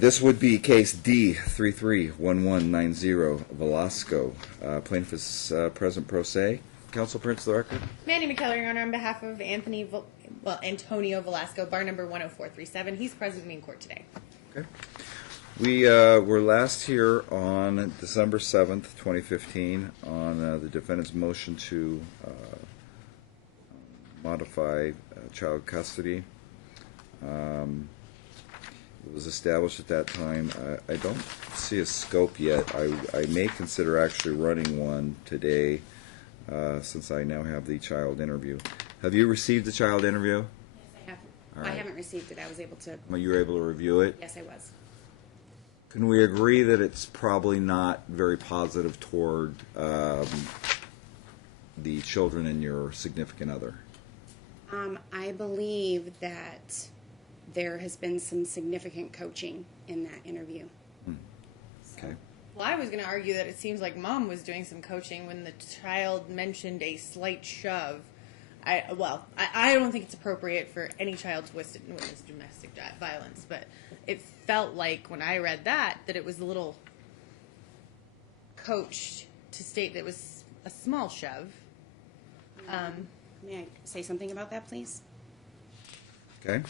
This would be case D331190 Velasco. Plaintiff is present pro se. Counsel prints the record. Mandy McKellar, Your Honor, on behalf of Antonio Velasco, bar number 10437. He's present in court today. Okay. We were last here on December 7th, 2015, on the defendant's motion to modify child custody. It was established at that time. I don't see a scope yet. I may consider actually running one today since I now have the child interview. Have you received the child interview? Yes, I have. All right. I haven't received it. I was able to. Well, you were able to review it? Yes, I was. Can we agree that it's probably not very positive toward the children and your significant other? I believe that there has been some significant coaching in that interview. Okay. Well, I was going to argue that it seems like Mom was doing some coaching when the child mentioned a slight shove. I don't think it's appropriate for any child to witness domestic violence, but it felt like when I read that it was a little coached to state that it was a small shove. May I say something about that, please? Okay.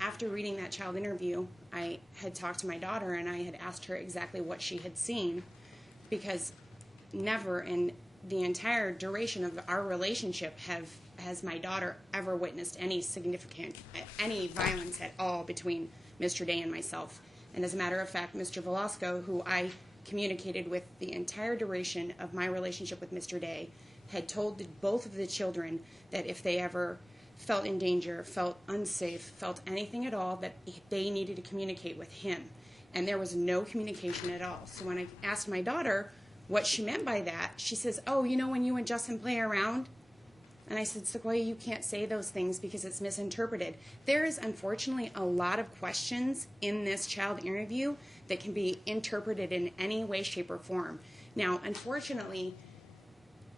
After reading that child interview, I had talked to my daughter and I had asked her exactly what she had seen, because never in the entire duration of our relationship has my daughter ever witnessed any violence at all between Mr. Day and myself. And as a matter of fact, Mr. Velasco, who I communicated with the entire duration of my relationship with Mr. Day, had told both of the children that if they ever felt in danger, felt unsafe, felt anything at all, that they needed to communicate with him. And there was no communication at all. So when I asked my daughter what she meant by that, she says, "Oh, you know when you and Justin play around?" And I said, "Sequoia, you can't say those things because it's misinterpreted." There is unfortunately a lot of questions in this child interview that can be interpreted in any way, shape, or form. Now, unfortunately,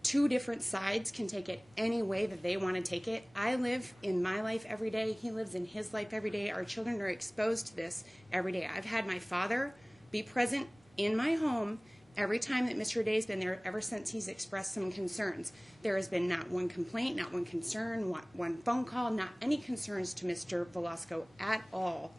two different sides can take it any way that they want to take it. I live in my life every day. He lives in his life every day. Our children are exposed to this every day. I've had my father be present in my home every time that Mr. Day's been there, ever since he's expressed some concerns. There has been not one complaint, not one concern, not one phone call, not any concerns to Mr. Velasco at all.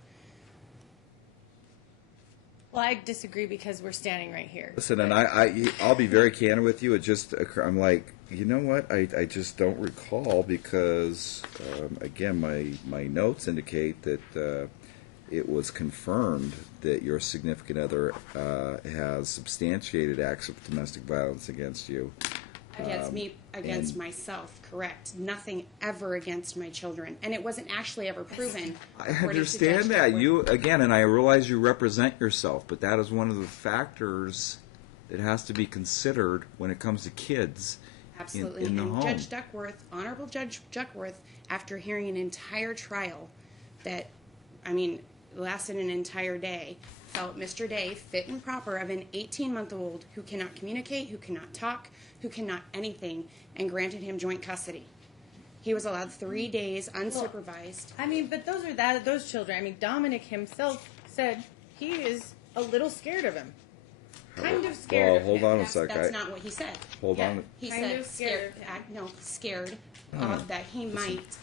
Well, I disagree because we're standing right here. Listen, and I'll be very candid with you. It just I'm like, you know what? I just don't recall because again, my notes indicate that it was confirmed that your significant other has substantiated acts of domestic violence against you. Against me, against myself, correct. Nothing ever against my children. And it wasn't actually ever proven. I understand that. You, again, and I realize you represent yourself, but that is one of the factors that has to be considered when it comes to kids. Absolutely. in the home. Judge Duckworth, Honorable Judge Duckworth, after hearing an entire trial that, lasted an entire day, felt Mr. Day fit and proper of an 18-month-old who cannot communicate, who cannot talk, who cannot anything, and granted him joint custody. He was allowed 3 days unsupervised. Well, but those children. Dominic himself said he is a little scared of him. Kind of scared of him. Hold on a second. That's not what he said. Hold on. He kind said of scared. Scared that he might.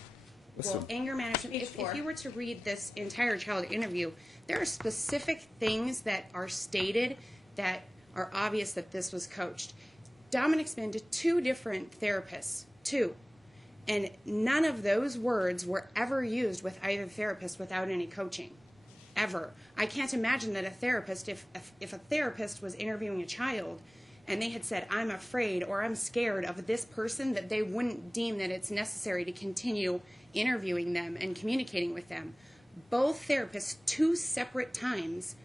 Listen. Well, anger management, if you were to read this entire child interview, there are specific things that are stated that are obvious that this was coached. Dominic's been to 2 different therapists, 2, and none of those words were ever used with either therapist without any coaching, ever. I can't imagine that a therapist, if a therapist was interviewing a child and they had said, "I'm afraid" or "I'm scared" of this person, that they wouldn't deem that it's necessary to continue interviewing them and communicating with them. Both therapists, 2 separate times,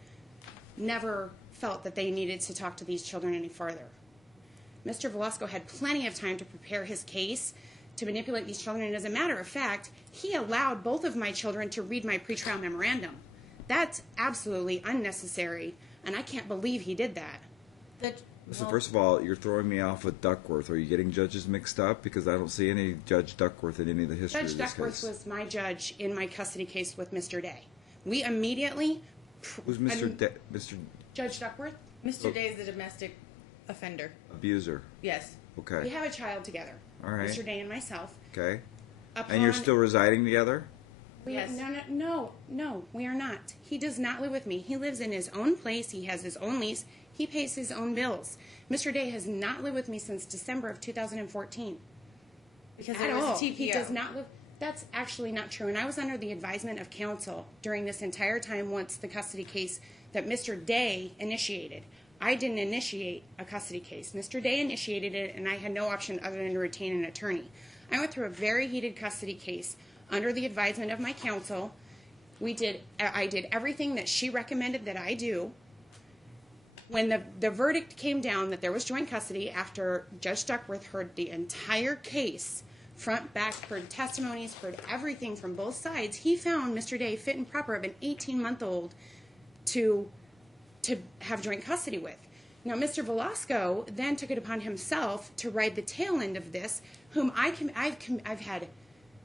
never felt that they needed to talk to these children any further. Mr. Velasco had plenty of time to prepare his case, to manipulate these children, and as a matter of fact, he allowed both of my children to read my pretrial memorandum. That's absolutely unnecessary, and I can't believe he did that. Listen, first of all, you're throwing me off with Duckworth. Are you getting judges mixed up? Because I don't see any Judge Duckworth in any of the history of this case. Judge Duckworth was my judge in my custody case with Mr. Day. We immediately Who's Mr. Judge Duckworth. Mr. Day is the domestic offender. Abuser? Yes. Okay. We have a child together. All right. Mr. Day and myself. Okay. Upon, And you're still residing together? Yes. No, we are not. He does not live with me. He lives in his own place. He has his own lease. He pays his own bills. Mr. Day has not lived with me since December of 2014. Because At there was all. a TPO. He does not live. That's actually not true. And I was under the advisement of counsel during this entire time once the custody case that Mr. Day initiated. I didn't initiate a custody case. Mr. Day initiated it, and I had no option other than to retain an attorney. I went through a very heated custody case under the advisement of my counsel. I did everything that she recommended that I do. When the verdict came down that there was joint custody after Judge Duckworth heard the entire case, front, back, heard testimonies, heard everything from both sides, he found Mr. Day fit and proper of an 18-month-old to have joint custody with. Now, Mr. Velasco then took it upon himself to ride the tail end of this, whom I've had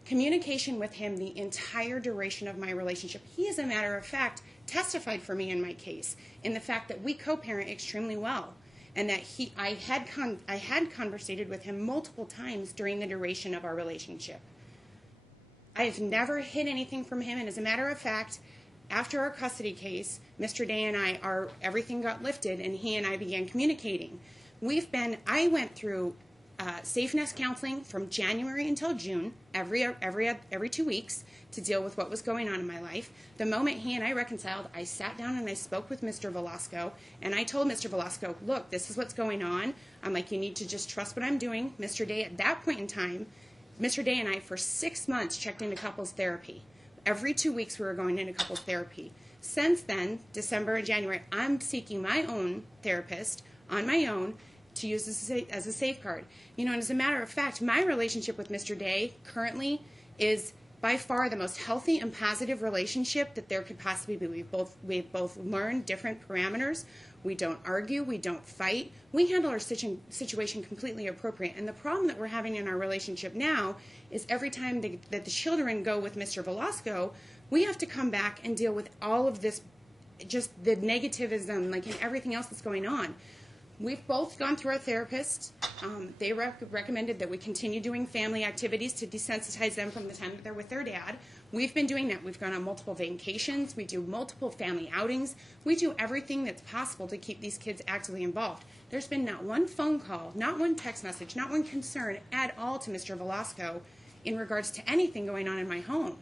communication with him the entire duration of my relationship. He, as a matter of fact, testified for me in my case in the fact that we co-parent extremely well, and that I had conversated with him multiple times during the duration of our relationship. I have never hid anything from him, and as a matter of fact, after our custody case, Mr. Day and everything got lifted, and he and I began communicating. I went through safe nest counseling from January until June, every 2 weeks, to deal with what was going on in my life. The moment he and I reconciled, I sat down and I spoke with Mr. Velasco, and I told Mr. Velasco, look, this is what's going on. I'm like, you need to just trust what I'm doing. Mr. Day, at that point in time, Mr. Day and I, for 6 months, checked into couples therapy. Every 2 weeks, we were going into couples therapy. Since then, December and January, I'm seeking my own therapist on my own to use as a safeguard. You know, and as a matter of fact, my relationship with Mr. Day currently is by far the most healthy and positive relationship that there could possibly be. We've both learned different parameters. We don't argue. We don't fight. We handle our situation completely appropriate. And the problem that we're having in our relationship now is every time that the children go with Mr. Velasco, we have to come back and deal with all of this, just the negativism, like, and everything else that's going on. We've both gone through our therapist. They recommended that we continue doing family activities to desensitize them from the time that they're with their dad. We've been doing that. We've gone on multiple vacations. We do multiple family outings. We do everything that's possible to keep these kids actively involved. There's been not one phone call, not one text message, not one concern at all to Mr. Velasco in regards to anything going on in my home.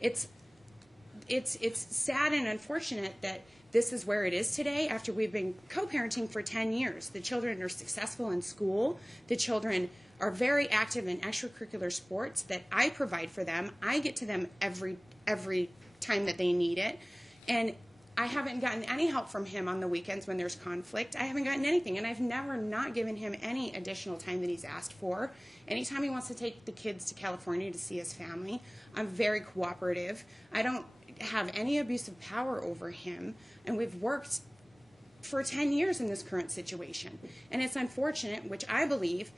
It's sad and unfortunate that this is where it is today after we've been co-parenting for 10 years. The children are successful in school. The children are very active in extracurricular sports that I provide for them. I get to them every time that they need it. And I haven't gotten any help from him on the weekends when there's conflict. I haven't gotten anything. And I've never not given him any additional time that he's asked for. Anytime he wants to take the kids to California to see his family, I'm very cooperative. I don't have any abusive power over him, and we've worked for 10 years in this current situation. And it's unfortunate, which I believe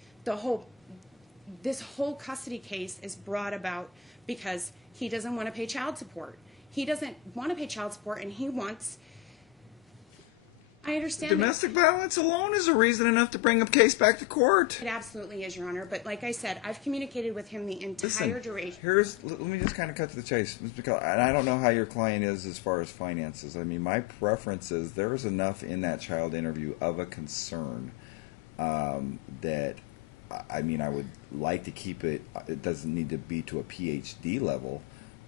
this whole custody case is brought about because he doesn't want to pay child support. He doesn't want to pay child support, and he wants... I understand Domestic violence alone is a reason enough to bring a case back to court. It absolutely is, Your Honor. But like I said, I've communicated with him the entire duration. Let me just kind of cut to the chase. Because, and I don't know how your client is as far as finances. I mean, my preference is there is enough in that child interview of a concern that, I mean, I would like to keep it. It doesn't need to be to a PhD level,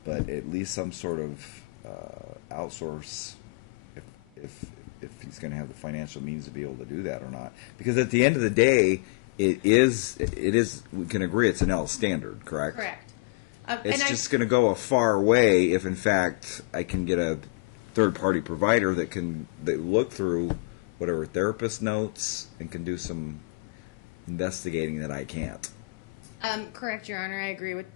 but at least some sort of outsource if he's going to have the financial means to be able to do that or not. Because at the end of the day, it is we can agree it's an L standard, correct? Correct. It's just going to go a far way if, in fact, I can get a third-party provider that look through whatever therapist notes and can do some investigating that I can't. Correct, Your Honor. I agree with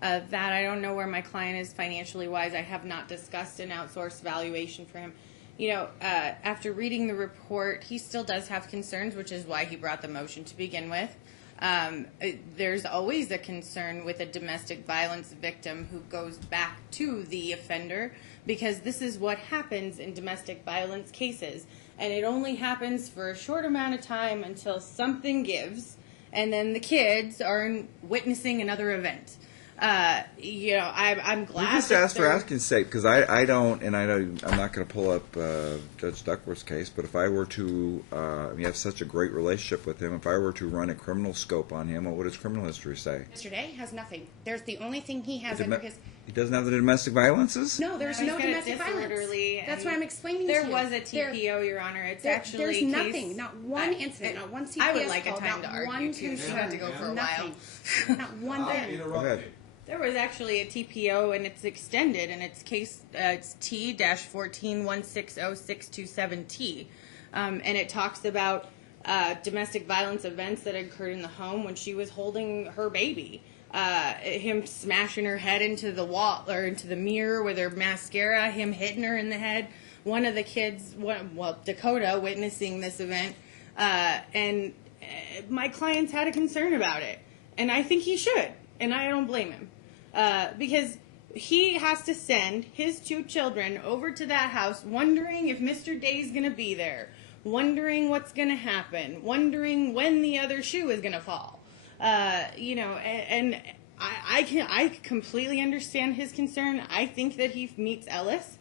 that. I don't know where my client is financially wise. I have not discussed an outsourced valuation for him. You know, after reading the report, he still does have concerns, which is why he brought the motion to begin with. There's always a concern with a domestic violence victim who goes back to the offender because this is what happens in domestic violence cases. And it only happens for a short amount of time until something gives, and then the kids are witnessing another event. I'm glad. You just asked for asking's sake, because I don't, and I know I'm not going to pull up Judge Duckworth's case, but if I were to, you have such a great relationship with him, if I were to run a criminal scope on him, what would his criminal history say? Mr. Day has nothing. There's the only thing he has under his... He doesn't have the domestic violences? No, there's no domestic violence. That's what I'm explaining to you. There was a TPO, Your Honor. It's actually there's nothing. Not one incident. Not one CPS I would like call, a time to not argue, one too. concern. You have to go for a Nothing. while. Not one thing. Go ahead. There was actually a TPO, and it's extended, and it's case it's T-14160627T, and it talks about domestic violence events that occurred in the home when she was holding her baby. Him smashing her head into the wall or into the mirror with her mascara, him hitting her in the head. One of the kids, Dakota, witnessing this event, and my clients had a concern about it, and I think he should, and I don't blame him, because he has to send his 2 children over to that house wondering if Mr. Day's going to be there, wondering what's going to happen, wondering when the other shoe is going to fall. And I completely understand his concern. I think that he meets Ellis.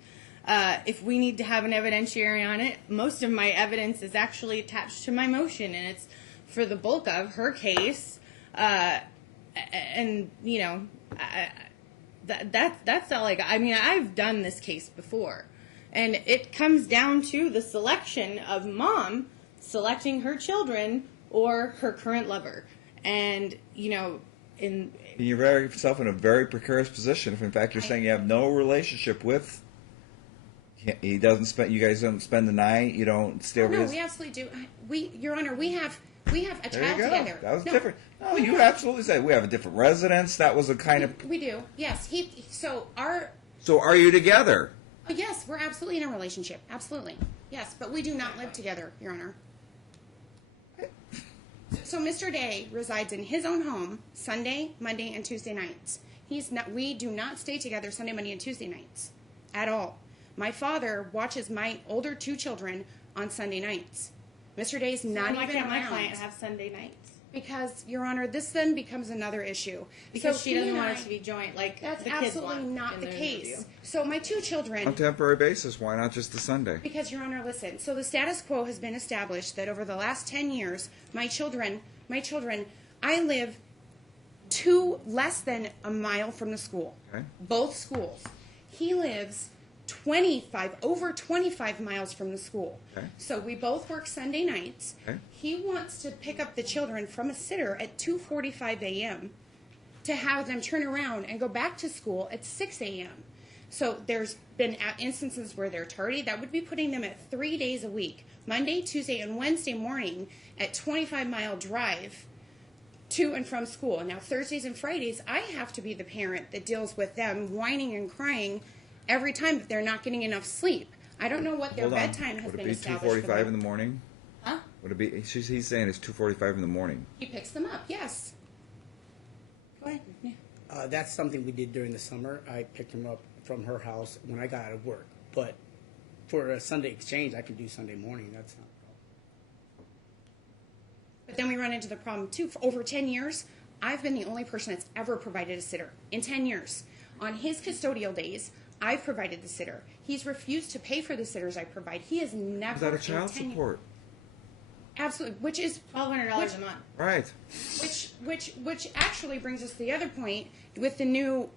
If we need to have an evidentiary on it, most of my evidence is actually attached to my motion, and it's for the bulk of her case. That's all I got. I mean, I've done this case before, and it comes down to the selection of mom selecting her children or her current lover. And, you're yourself in a very precarious position. If in fact you're saying you have no relationship with, he doesn't spend. You guys don't spend the night. You don't stay over. No, we absolutely do. Your Honor, we have a There child you go. together. That was different. No, you absolutely said we have a different residence. That was a kind of. We do. Yes. So are you together? yes, we're absolutely in a relationship. Absolutely. Yes, but we do not live together, Your Honor. So Mr. Day resides in his own home Sunday, Monday, and Tuesday nights. We do not stay together Sunday, Monday, and Tuesday nights at all. My father watches my older 2 children on Sunday nights. Mr. Day's not why even can't around. my client have Sunday nights? Because, Your Honor, this then becomes another issue. Because So she doesn't he and want I- it to be joint like That's the kids absolutely want not in the their case. interview. So my 2 children... On a temporary basis. Why not just the Sunday? Because, Your Honor, listen. So the status quo has been established that over the last 10 years, my children, I live less than a mile from the school. Okay. Both schools. He lives over 25 miles from the school. Okay. So we both work Sunday nights. Okay. He wants to pick up the children from a sitter at 2:45 a.m. to have them turn around and go back to school at 6 a.m. So there's been instances where they're tardy. That would be putting them at 3 days a week, Monday, Tuesday, and Wednesday morning at 25-mile drive to and from school. Now, Thursdays and Fridays, I have to be the parent that deals with them whining and crying every time that they're not getting enough sleep. I don't know what their Hold on. bedtime has Would been it be established. 2:45 in the morning? Huh? Would it be? He's saying it's 2:45 in the morning. He picks them up, yes. Go ahead. Yeah. That's something we did during the summer. I picked him up from her house when I got out of work. But for a Sunday exchange, I can do Sunday morning. That's not a problem. But then we run into the problem, too. For over 10 years, I've been the only person that's ever provided a sitter. In 10 years. On his custodial days, I've provided the sitter. He's refused to pay for the sitters I provide. He has never... Is that a child in 10 support? Absolutely. Which is... $1,200 a month. Right. Which actually brings us to the other point. With the new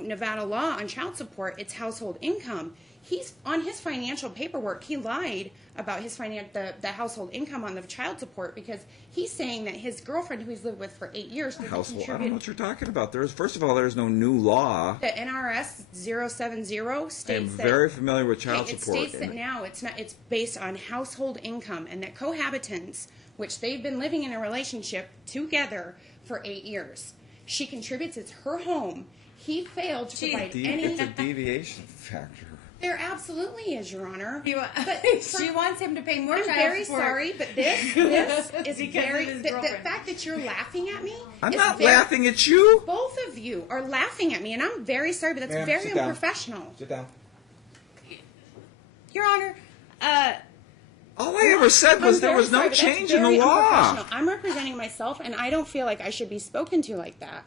Nevada law on child support, it's household income. He's on his financial paperwork. He lied about his the household income on the child support because he's saying that his girlfriend, who he's lived with for 8 years, doesn't Household. I don't know contribute. what you're talking about. First of all, there's no new law. The NRS 070 I'm states that very familiar with child it support. states that now it's based on household income, and that cohabitants, which they've been living in a relationship together for 8 years, she contributes. It's her home. He failed to provide any. It's a deviation factor. There absolutely is, Your Honor. She wants him to pay more I'm child very support. sorry, but this is Because very. of his The girlfriend. fact that you're laughing at me. I'm is not very- laughing at you. Both of you are laughing at me, and I'm very sorry, but that's Ma'am, very sit down. unprofessional. Sit down. Your Honor, All I ever said was there was no change in the law. I'm representing myself, and I don't feel like I should be spoken to like that.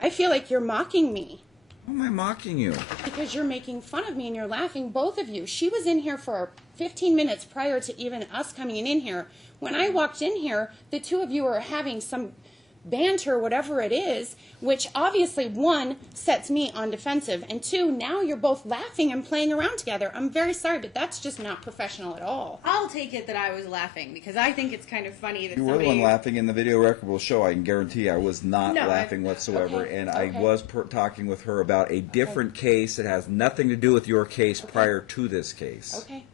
I feel like you're mocking me Why am I mocking you? because you're making fun of me and you're laughing, both of you. She was in here for 15 minutes prior to even us coming in here. When I walked in here, the two of you were having some banter, whatever it is, which obviously, one, sets me on defensive, and two, now you're both laughing and playing around together. I'm very sorry, but that's just not professional at all. I'll take it that I was laughing because I think it's kind of funny that You were somebody. the one laughing in the video record will show. I can guarantee I was not No, laughing whatsoever, Okay, and I okay. was talking with her about a different case that has nothing to do with your case prior to this case. Okay.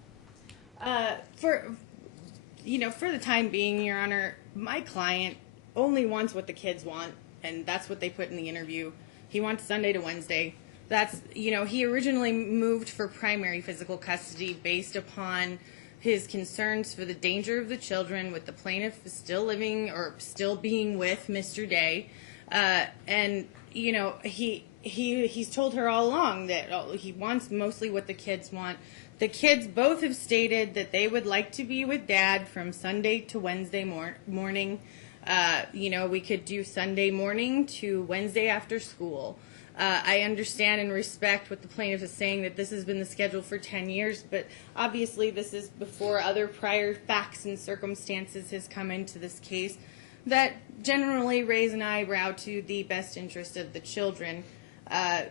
For the time being, Your Honor, my client only wants what the kids want, and that's what they put in the interview. He wants Sunday to Wednesday. He originally moved for primary physical custody based upon his concerns for the danger of the children, with the plaintiff still living or still being with Mr. Day. He's told her all along that he wants mostly what the kids want. The kids both have stated that they would like to be with Dad from Sunday to Wednesday morning. We could do Sunday morning to Wednesday after school. I understand and respect what the plaintiff is saying, that this has been the schedule for 10 years, but obviously this is before other prior facts and circumstances has come into this case that generally raise an eyebrow to the best interest of the children. My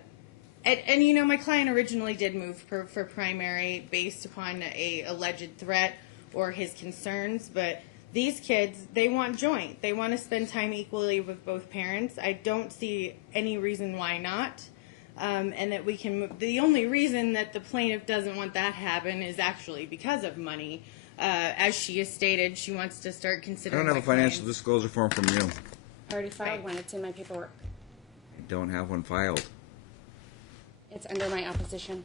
client originally did move for primary based upon a alleged threat or his concerns, but these kids, they want joint. They want to spend time equally with both parents. I don't see any reason why not. And that we can, the only reason that the plaintiff doesn't want that to happen is actually because of money. As she has stated, she wants to start I considering. don't have a financial disclosure form from you. I already filed one. It's in my paperwork. I don't have one filed. It's under my opposition.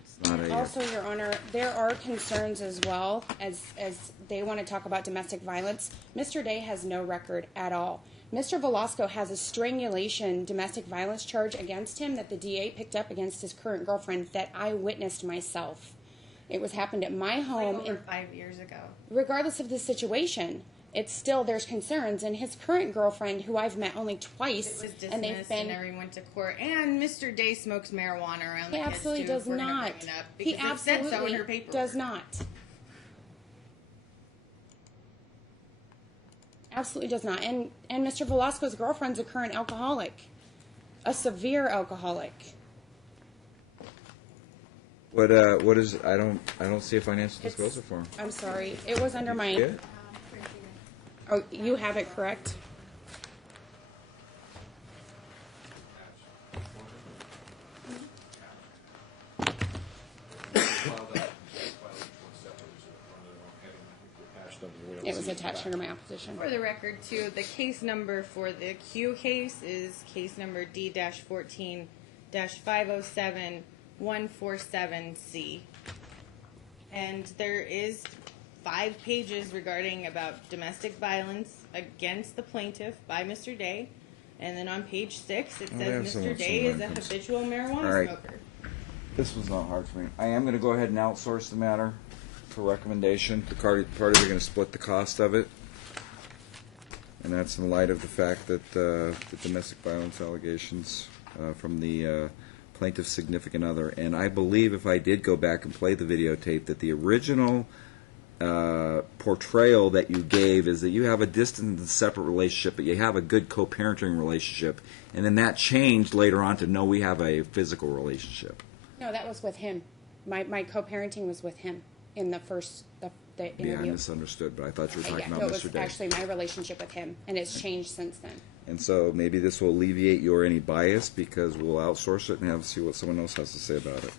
It's not a. Also, Your Honor, there are concerns as well as they want to talk about domestic violence. Mr. Day has no record at all. Mr. Velasco has a strangulation domestic violence charge against him that the DA picked up against his current girlfriend that I witnessed myself. It was happened at my home. over 5 years ago. Regardless of the situation, it's still, there's concerns. And his current girlfriend, who I've met only twice, It was dismissed and they've been... everyone went to court. And Mr. Day smokes marijuana around the He kids, absolutely too, does if we're gonna not. bring it up, He because it said so in her absolutely paperwork. does not. Absolutely does not. And Mr. Velasco's girlfriend's a current alcoholic, a severe alcoholic. What is? I don't see a financial disclosure form. I'm sorry. It was under my... Yeah. Oh, you have it correct? It was attached under my opposition. For the record, too, the case number for the Q case is case number D-14-507147C. And there is 5 pages regarding about domestic violence against the plaintiff by Mr. Day. And then on page 6, it Oh, they have says some Mr. Day is a reference. habitual marijuana All right. smoker. This was not hard for me. I am going to go ahead and outsource the matter for recommendation. The parties are going to split the cost of it. And that's in light of the fact that the domestic violence allegations from the plaintiff's significant other. And I believe if I did go back and play the videotape, that the original portrayal that you gave is that you have a distant and separate relationship, but you have a good co-parenting relationship. And then that changed later on to no, we have a physical relationship. No, that was with him. My co-parenting was with him in the first the Yeah, I interview. misunderstood, but I thought you were talking Yeah, about no, it Mr. was Day. actually my relationship with him, and it's changed since then. And so maybe this will alleviate your any bias because we'll outsource it and see what someone else has to say about it.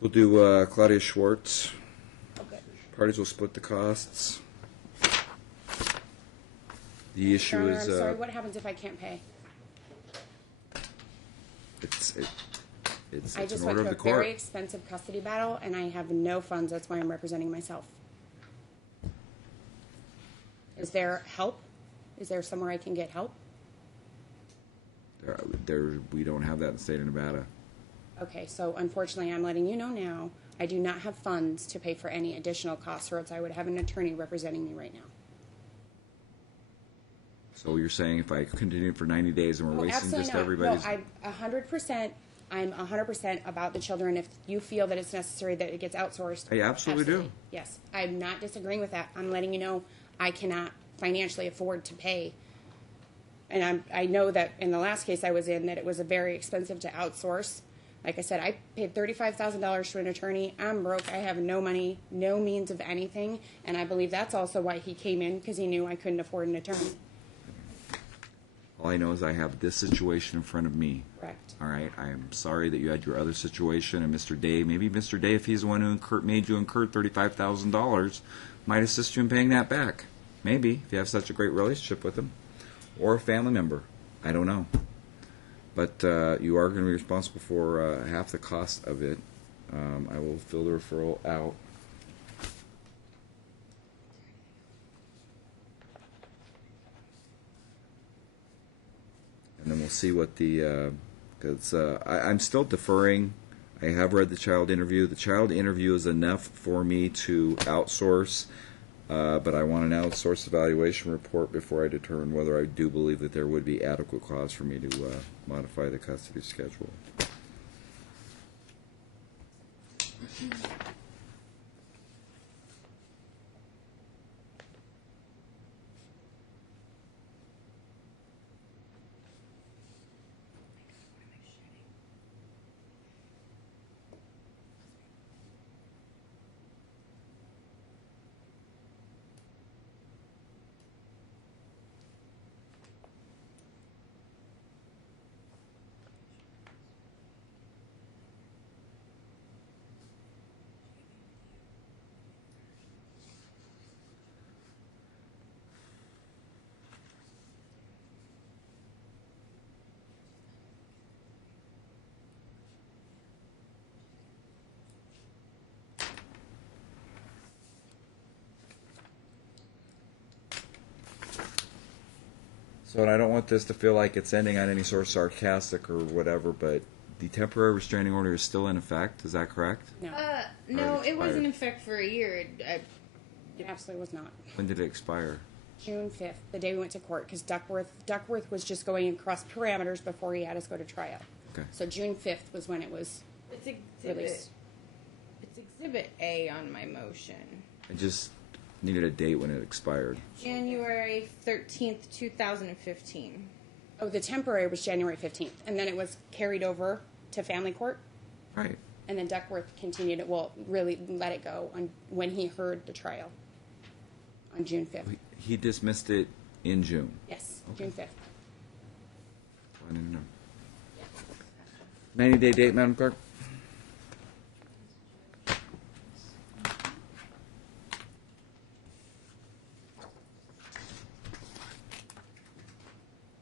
We'll do Claudia Schwartz. Okay. Parties will split the costs. The issue Your Honor, is I'm sorry, what happens if I can't pay? it's I just an went order of through the a court. very expensive custody battle, and I have no funds. That's why I'm representing myself. Is there help? Is there somewhere I can get help? We don't have that in the state of Nevada. Okay, so unfortunately, I'm letting you know now, I do not have funds to pay for any additional costs, or else I would have an attorney representing me right now. So you're saying if I continue for 90 days and we're Oh, wasting absolutely just not. everybody's... No, I'm 100% about the children. If you feel that it's necessary that it gets outsourced, I absolutely do. Yes, I'm not disagreeing with that. I'm letting you know I cannot financially afford to pay. And I know that in the last case I was in that it was very expensive to outsource. Like I said, I paid $35,000 to an attorney. I'm broke. I have no money, no means of anything. And I believe that's also why he came in, because he knew I couldn't afford an attorney. All I know is I have this situation in front of me. Correct. All right. I am sorry that you had your other situation, and Mr. Day, maybe Mr. Day, if he's the one who made you incur $35,000, might assist you in paying that back. Maybe, if you have such a great relationship with him, or a family member. I don't know. But you are going to be responsible for half the cost of it. I will fill the referral out. And then we'll see what the, because I'm still deferring. I have read the child interview. The child interview is enough for me to outsource, but I want an outsource evaluation report before I determine whether I do believe that there would be adequate cause for me to modify the custody schedule. So, and I don't want this to feel like it's ending on any sort of sarcastic or whatever, but the temporary restraining order is still in effect. Is that correct? No, No, Already it was in expired. effect for a year. it absolutely was not. When did it expire? June 5th, the day we went to court, because Duckworth was just going across parameters before he had us go to trial. Okay. So June 5th was when it was It's released. Exhibit A on my motion. I just needed a date when it expired. January 13th, 2015. Oh, the temporary was January 15th, and then it was carried over to family court, Right. and then Duckworth continued it, well, really let it go on when he heard the trial on June 5th. He dismissed it in June. Yes, Okay. June 5th. I didn't know. 90-day date, Madam Clerk?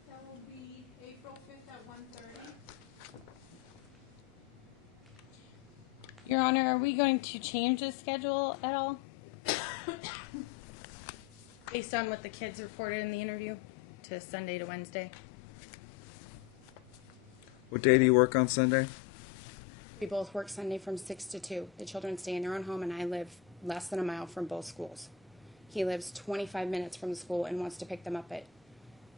That will be April 5th at 1:30. Your Honor, are we going to change the schedule at all? Based on what the kids reported in the interview, to Sunday to Wednesday? What day do you work on Sunday? We both work Sunday from 6 to 2. The children stay in their own home, and I live less than a mile from both schools. He lives 25 minutes from the school and wants to pick them up at,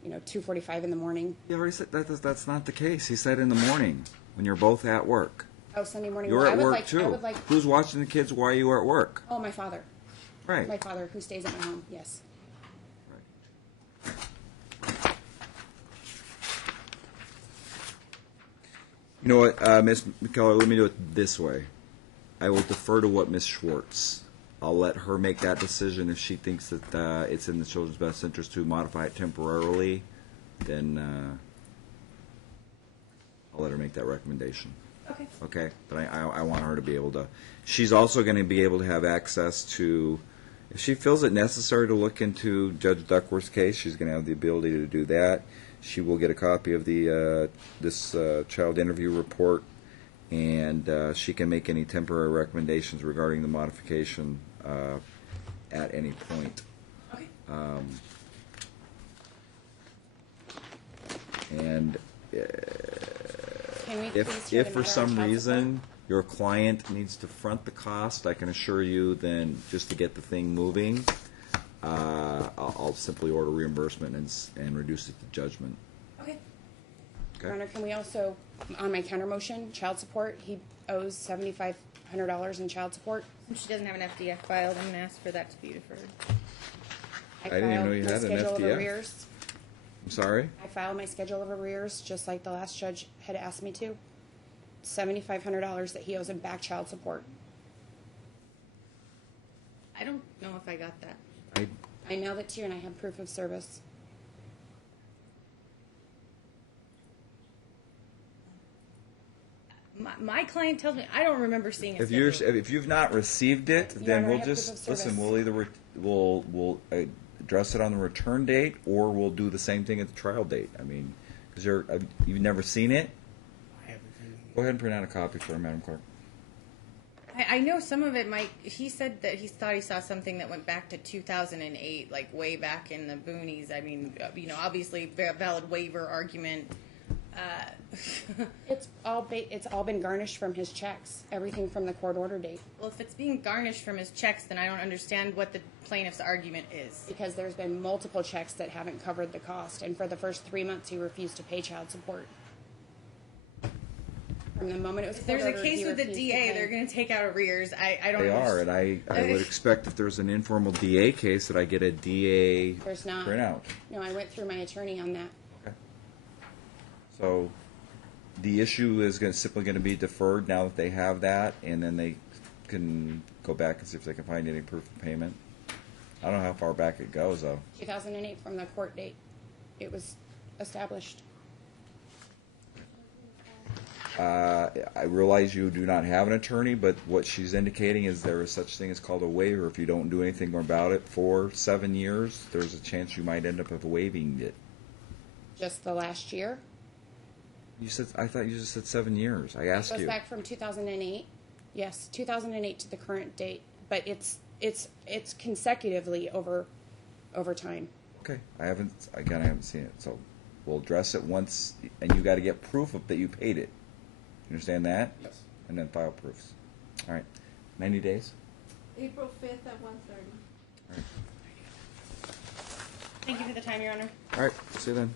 2:45 in the morning. He already said that's not the case. He said in the morning when you're both at work. Oh, Sunday morning. You're Well, at I would work like, too. I would like. Who's watching the kids while you are at work? Oh, my father. Right. My father, who stays at my home. Yes. You know what, Ms. McKellar, let me do it this way. I will defer to what Ms. Schwartz. I'll let her make that decision. If she thinks that it's in the children's best interest to modify it temporarily, then I'll let her make that recommendation. Okay. Okay, but I want her to be able to. She's also going to be able to have access to, if she feels it necessary to look into Judge Duckworth's case, she's going to have the ability to do that. She will get a copy of the this child interview report, and she can make any temporary recommendations regarding the modification at any point. Okay. And Can we please if hear the for matter of some child reason your client needs to front the cost, I can assure you, then just to get the thing moving, I'll simply order reimbursement and reduce it to judgment. Okay. Your Honor, can we also, on my counter motion, child support, he owes $7,500 in child support. Since she doesn't have an FDF filed, I'm going to ask for that to be deferred. I didn't even know you filed my had an schedule of FDF. arrears. I'm sorry? I filed my schedule of arrears, just like the last judge had asked me to. $7,500 that he owes in back child support. I don't know if I got that. I mailed it to you and I have proof of service. My client tells me I don't remember seeing a If schedule. you've not received it, Your then Honor, I we'll have just proof of listen. service. We'll either we'll address it on the return date, or we'll do the same thing at the trial date. I mean, because you've never seen it. I haven't seen it. Go ahead and print out a copy for her, Madam Clerk. I know some of it might. He said that he thought he saw something that went back to 2008, like way back in the boonies. I mean, obviously valid waiver argument. It's all been garnished from his checks, everything from the court order date, Well, if it's being garnished from his checks, then I don't understand what the plaintiff's argument is. because there's been multiple checks that haven't covered the cost, and for the first 3 months he refused to pay child support. From the moment it was If there's a court ordered, case he with the refused to DA, pay. they're going to take out arrears. I don't They are, understand. and I would expect if there's an informal DA case that I get a DA There's not. printout. No, I went through my attorney on that. Okay. So the issue is simply going to be deferred now that they have that, and then they can go back and see if they can find any proof of payment. I don't know how far back it goes, though. 2008 from the court date. It was established. I realize you do not have an attorney, but what she's indicating is there is such thing as called a waiver. If you don't do anything about it for 7 years, there's a chance you might end up of waiving it. Just the last year. I thought you just said 7 years. I asked It goes you. back from 2008. Yes, 2008 to the current date, but it's consecutively over time. Okay, I haven't seen it, so we'll address it once, and you got to get proof of that you paid it. You understand that? Yes. And then file proofs. All right, 90 days. April 5th at 1:30. Thank you for the time, Your Honor. All right, see you then.